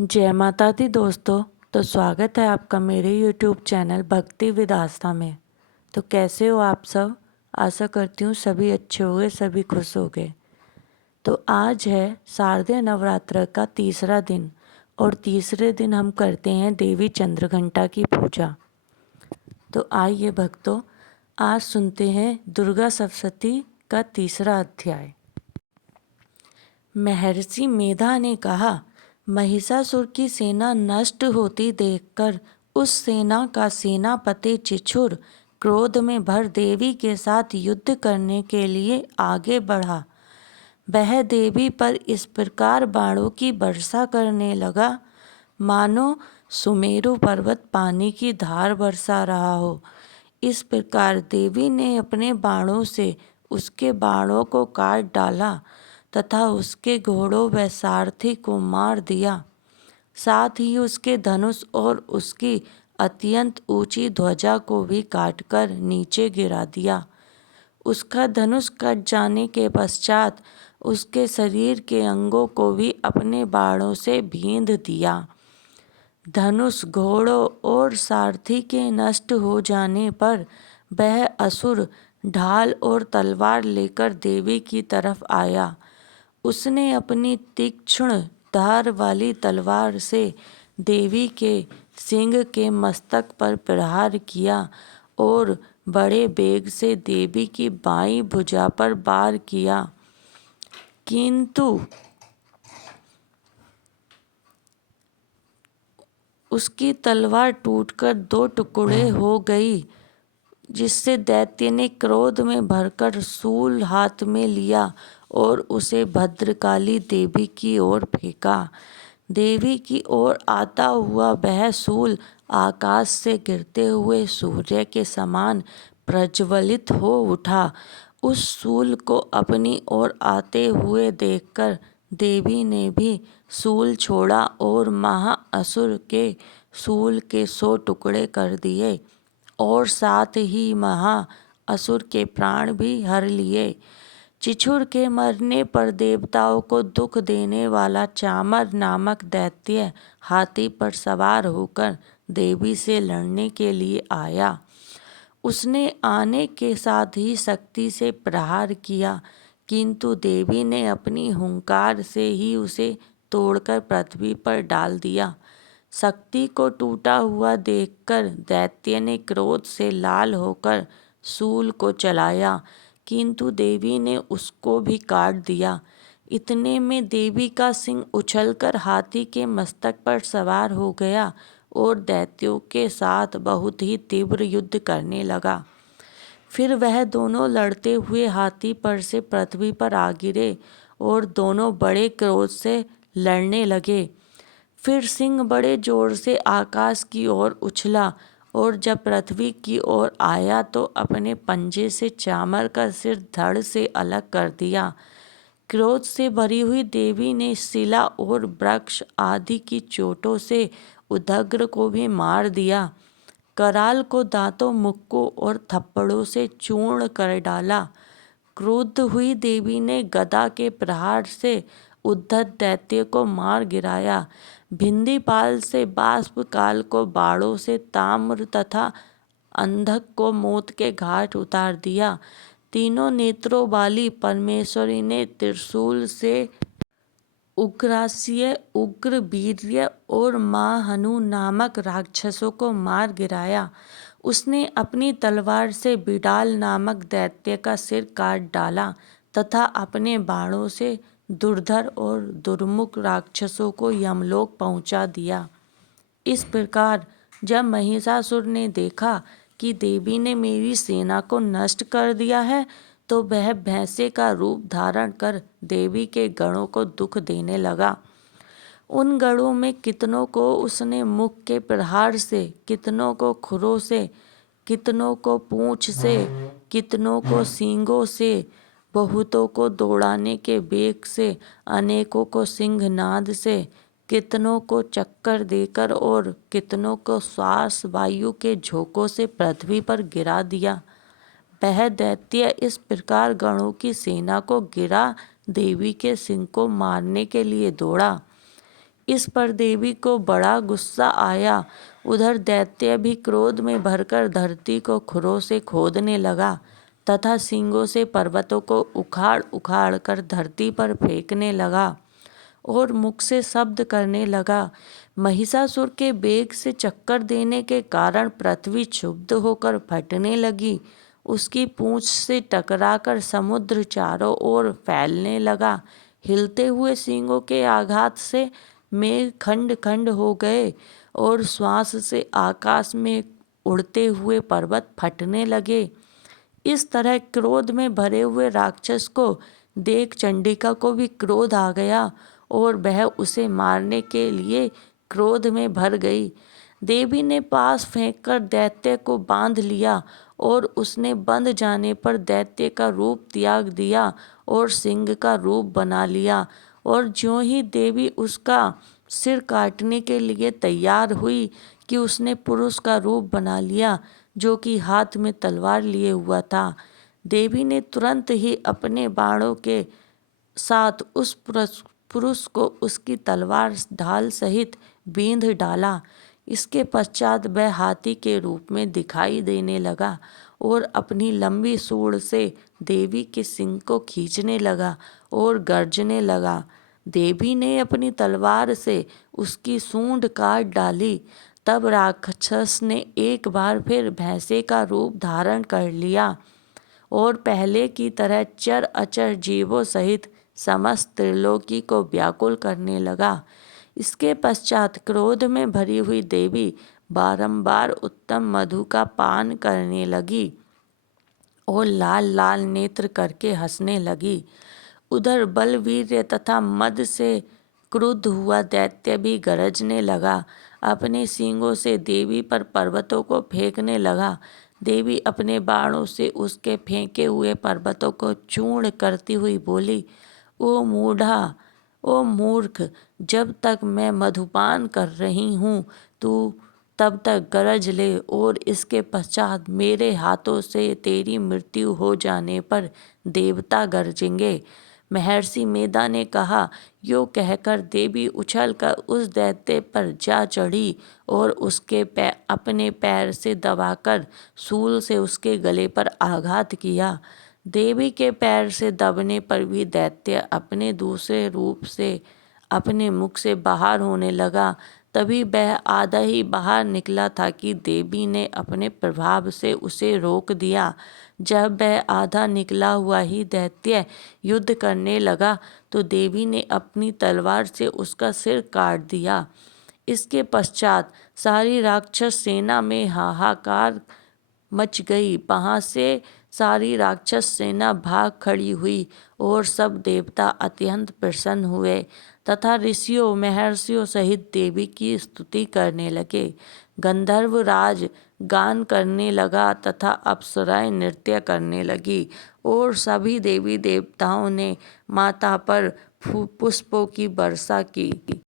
जय माता दी दोस्तों। तो स्वागत है आपका मेरे YouTube चैनल भक्ति विद आस्था में। तो कैसे हो आप सब? आशा करती हूँ सभी अच्छे होंगे, सभी खुश होंगे। तो आज है शारदीय नवरात्र का तीसरा दिन और तीसरे दिन हम करते हैं देवी चंद्रघंटा की पूजा। तो आइए भक्तों, आज सुनते हैं दुर्गा सप्तशती का तीसरा अध्याय। महर्षि मेधा ने कहा, महिषासुर की सेना नष्ट होती देखकर उस सेना का सेनापति चिछुर क्रोध में भर देवी के साथ युद्ध करने के लिए आगे बढ़ा। वह देवी पर इस प्रकार बाणों की वर्षा करने लगा मानो सुमेरु पर्वत पानी की धार बरसा रहा हो। इस प्रकार देवी ने अपने बाणों से उसके बाणों को काट डाला तथा उसके घोड़ों व सारथी को मार दिया। साथ ही उसके धनुष और उसकी अत्यंत ऊंची ध्वजा को भी काटकर नीचे गिरा दिया। उसका धनुष कट जाने के पश्चात उसके शरीर के अंगों को भी अपने बाणों से बींध दिया। धनुष, घोड़ों और सारथी के नष्ट हो जाने पर वह असुर ढाल और तलवार लेकर देवी की तरफ आया। उसने अपनी तीक्ष्ण धार वाली तलवार से देवी के सिंह के मस्तक पर प्रहार किया और बड़े वेग से देवी की बाईं भुजा पर वार किया, किंतु उसकी तलवार टूटकर दो टुकड़े हो गई, जिससे दैत्य ने क्रोध में भरकर शूल हाथ में लिया और उसे भद्रकाली देवी की ओर फेंका। देवी की ओर आता हुआ वह शूल आकाश से गिरते हुए सूर्य के समान प्रज्वलित हो उठा। उस शूल को अपनी ओर आते हुए देखकर देवी ने भी शूल छोड़ा और महाअसुर के शूल के 100 टुकड़े कर दिए और साथ ही महाअसुर के प्राण भी हर लिए। चिछुर के मरने पर देवताओं को दुख देने वाला चामर नामक दैत्य हाथी पर सवार होकर देवी से लड़ने के लिए आया। उसने आने के साथ ही शक्ति से प्रहार किया, किंतु देवी ने अपनी हुंकार से ही उसे तोड़कर पृथ्वी पर डाल दिया। शक्ति को टूटा हुआ देखकर दैत्य ने क्रोध से लाल होकर शूल को चलाया, किंतु देवी ने उसको भी काट दिया। इतने में देवी का सिंह उछलकर हाथी के मस्तक पर सवार हो गया और दैत्यों के साथ बहुत ही तीव्र युद्ध करने लगा। फिर वह दोनों लड़ते हुए हाथी पर से पृथ्वी पर आ गिरे और दोनों बड़े क्रोध से लड़ने लगे। फिर सिंह बड़े जोर से आकाश की ओर उछला और जब पृथ्वी की ओर आया तो अपने पंजे से चामर का सिर धड़ से अलग कर दिया। क्रोध से भरी हुई देवी ने शिला और वृक्ष आदि की चोटों से उदग्र को भी मार दिया। कराल को दांतों, मुक्कों और थप्पड़ों से चूर्ण कर डाला। क्रुद्ध हुई देवी ने गदा के प्रहार से उद्धत दैत्य को मार गिराया। भिंदीपाल से बाष्पकाल को बाणों से ताम्र तथा अंधक को मौत के घाट उतार दिया। तीनों नेत्रों वाली परमेश्वरी ने त्रिशूल से उग्रास्य, उग्रवीर्य और महाहनु नामक राक्षसों को मार गिराया। उसने अपनी तलवार से बिडाल नामक दैत्य का सिर काट डाला तथा अपने बाणों से दुर्धर और दुर्मुख राक्षसों को यमलोक पहुंचा दिया। इस प्रकार जब महिषासुर ने देखा कि देवी ने मेरी सेना को नष्ट कर दिया है, तो वह भैंसे का रूप धारण कर देवी के गणों को दुख देने लगा। उन गणों में कितनों को उसने मुख के प्रहार से, कितनों को खुरों से, कितनों को पूंछ से, कितनों को सींगों से, बहुतों को दौड़ाने के बेग से, अनेकों को सिंहनाद से, कितनों को चक्कर देकर और कितनों को श्वास वायु के झोंकों से पृथ्वी पर गिरा दिया। वह दैत्य इस प्रकार गणों की सेना को गिरा देवी के सिंह को मारने के लिए दौड़ा। इस पर देवी को बड़ा गुस्सा आया। उधर दैत्य भी क्रोध में भरकर धरती को खुरों से खोदने लगा तथा सींगों से पर्वतों को उखाड़ उखाड़ कर धरती पर फेंकने लगा और मुख से शब्द करने लगा। महिषासुर के वेग से चक्कर देने के कारण पृथ्वी क्षुब्ध होकर फटने लगी। उसकी पूंछ से टकराकर समुद्र चारों ओर फैलने लगा। हिलते हुए सींगों के आघात से मेघ खंड खंड हो गए और श्वास से आकाश में उड़ते हुए पर्वत फटने लगे। इस तरह क्रोध में भरे हुए राक्षस को देख चंडिका को भी क्रोध आ गया और वह उसे मारने के लिए क्रोध में भर गई। देवी ने पास फेंककर दैत्य को बांध लिया और उसने बंध जाने पर दैत्य का रूप त्याग दिया और सिंह का रूप बना लिया। और ज्यों ही देवी उसका सिर काटने के लिए तैयार हुई कि उसने पुरुष का रूप बना लिया जो कि हाथ में तलवार लिए हुआ था। देवी ने तुरंत ही अपने बाणों के साथ उस पुरुष को उसकी तलवार ढाल सहित बींध डाला। इसके पश्चात वह हाथी के रूप में दिखाई देने लगा और अपनी लंबी सूंड से देवी के सिंग को खींचने लगा और गर्जने लगा। देवी ने अपनी तलवार से उसकी सूंड काट डाली। तब राक्षस ने एक बार फिर भैंसे का रूप धारण कर लिया और पहले की तरह चर अचर जीवों सहित समस्त त्रिलोकी को व्याकुल करने लगा। इसके पश्चात क्रोध में भरी हुई देवी बारंबार उत्तम मधु का पान करने लगी और लाल लाल नेत्र करके हंसने लगी। उधर बलवीर्य तथा मद से क्रुद्ध हुआ दैत्य भी गरजने लगा। अपने सींगों से देवी पर पर्वतों को फेंकने लगा। देवी अपने बाणों से उसके फेंके हुए पर्वतों को चूर्ण करती हुई बोली, ओ मूढ़ा, ओ मूर्ख, जब तक मैं मधुपान कर रही हूँ तू तब तक गरज ले और इसके पश्चात मेरे हाथों से तेरी मृत्यु हो जाने पर देवता गरजेंगे। महर्षि मेधा ने कहा। यो कहकर देवी उछलकर उस दैत्य पर जा चढ़ी और उसके अपने पैर से दबाकर शूल से उसके गले पर आघात किया। देवी के पैर से दबने पर भी दैत्य अपने दूसरे रूप से अपने मुख से बाहर होने लगा। तभी वह आधा ही बाहर निकला था कि देवी ने अपने प्रभाव से उसे रोक दिया। जब वह आधा निकला हुआ ही दैत्य युद्ध करने लगा तो देवी ने अपनी तलवार से उसका सिर काट दिया। इसके पश्चात सारी राक्षस सेना में हाहाकार मच गई। वहाँ से सारी राक्षस सेना भाग खड़ी हुई और सब देवता अत्यंत प्रसन्न हुए तथा ऋषियों महर्षियों सहित देवी की स्तुति करने लगे। गंधर्व राज गान करने लगा तथा अप्सराएं नृत्य करने लगी और सभी देवी देवताओं ने माता पर पुष्पों की वर्षा की।